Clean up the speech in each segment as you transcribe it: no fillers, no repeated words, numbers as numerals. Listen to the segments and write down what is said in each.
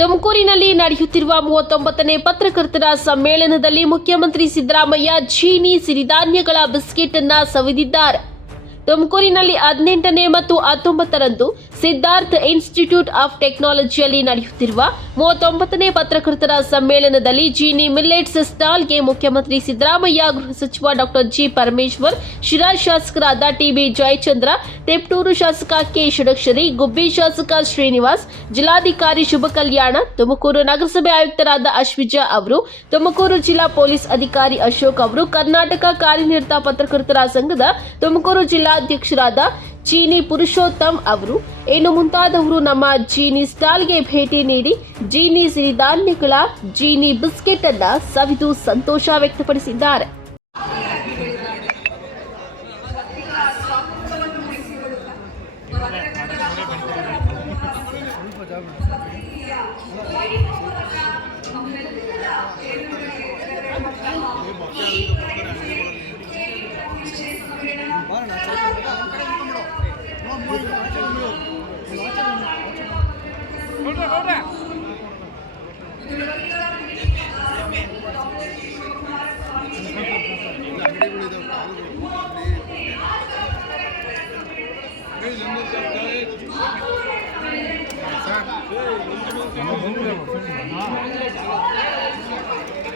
ತುಮಕೂರಿನಲ್ಲಿ ನಡೆಯುತ್ತಿರುವ 39ನೇ ಪತ್ರಕರ್ತರ ಸಮ್ಮೇಳನದಲ್ಲಿ ಮುಖ್ಯಮಂತ್ರಿ ಸಿದ್ದರಾಮಯ್ಯ ಚೀನಿ ಸಿರಿಧಾನ್ಯಗಳ ಬಿಸ್ಕೆಟ್ ಅನ್ನು ಸವಿದಿದ್ದಾರೆ. ತುಮಕೂರಿನಲ್ಲಿ 18ನೇ ಮತ್ತು 19ರಂದು ಸಿದ್ಧಾರ್ಥ ಇನ್ಸ್ಟಿಟ್ಯೂಟ್ ಆಫ್ ಟೆಕ್ನಾಲಜಿಯಲ್ಲಿ ನಡೆಯುತ್ತಿರುವ 39ನೇ ಪತ್ರಕರ್ತರ ಸಮ್ಮೇಳನದಲ್ಲಿ ಚೀನಿ ಮಿಲ್ಲೆಟ್ಸ್ ಸ್ಟಾಲ್ಗೆ ಮುಖ್ಯಮಂತ್ರಿ ಸಿದ್ದರಾಮಯ್ಯ, ಗೃಹ ಸಚಿವ ಡಾಕ್ಟರ್ ಜಿ ಪರಮೇಶ್ವರ್, ಶಿರಾ ಶಾಸಕರಾದ ಟಿಬಿ ಜಯಚಂದ್ರ, ತೆಪ್ಟೂರು ಶಾಸಕ ಕೆ ಷಡಕ್ಷರಿ, ಗುಬ್ಬಿ ಶಾಸಕ ಶ್ರೀನಿವಾಸ್, ಜಿಲ್ಲಾಧಿಕಾರಿ ಶುಭ ಕಲ್ಯಾಣ, ತುಮಕೂರು ನಗರಸಭೆ ಆಯುಕ್ತರಾದ ಅಶ್ವಿಜಾ ಅವರು, ತುಮಕೂರು ಜಿಲ್ಲಾ ಪೊಲೀಸ್ ಅಧಿಕಾರಿ ಅಶೋಕ್ ಅವರು, ಕರ್ನಾಟಕ ಕಾರ್ಯನಿರತ ಪತ್ರಕರ್ತರ ಸಂಘದ ತುಮಕೂರು ಜಿಲ್ಲಾಧ್ಯಕ್ಷರಾದ ಚೀನಿ ಪುರುಷೋತ್ತಮ್ ಅವರು ಇನ್ನು ಮುಂತಾದವರು ನಮ್ಮ ಚೀನಿ ಸ್ಟಾಲ್ಗೆ ಭೇಟಿ ನೀಡಿ ಚೀನಿ ಸಿರಿಧಾನ್ಯಗಳ ಚೀನಿ ಬಿಸ್ಕೆಟ್ ಅನ್ನ ಸವಿದು ಸಂತೋಷ ವ್ಯಕ್ತಪಡಿಸಿದ್ದಾರೆ.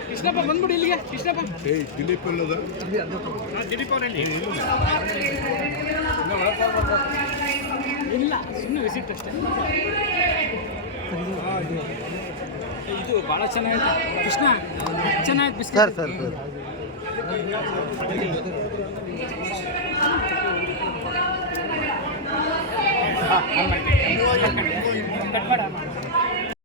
ಕೃಷ್ಣಪ್ಪ ಬಂದ್ಬಿಡಿ ಇಲ್ಲಿಗೆ. ಕೃಷ್ಣಪ್ಪ ದಿಲೀಪ್ ಅಲ್ಲದ ದಿಲೀಪ್ ಅವರಲ್ಲಿ ಇಲ್ಲ, ಸುಮ್ಮನೆ ವಿಸಿಟ್ ಅಷ್ಟೇ. ಇದು ಭಾಳ ಚೆನ್ನಾಗಿದೆ ಕೃಷ್ಣ, ಚೆನ್ನಾಗಿದೆ ಬಿಸ್ಕೆಟ್ ಸರ್. ಕಟ್ ಮಾಡ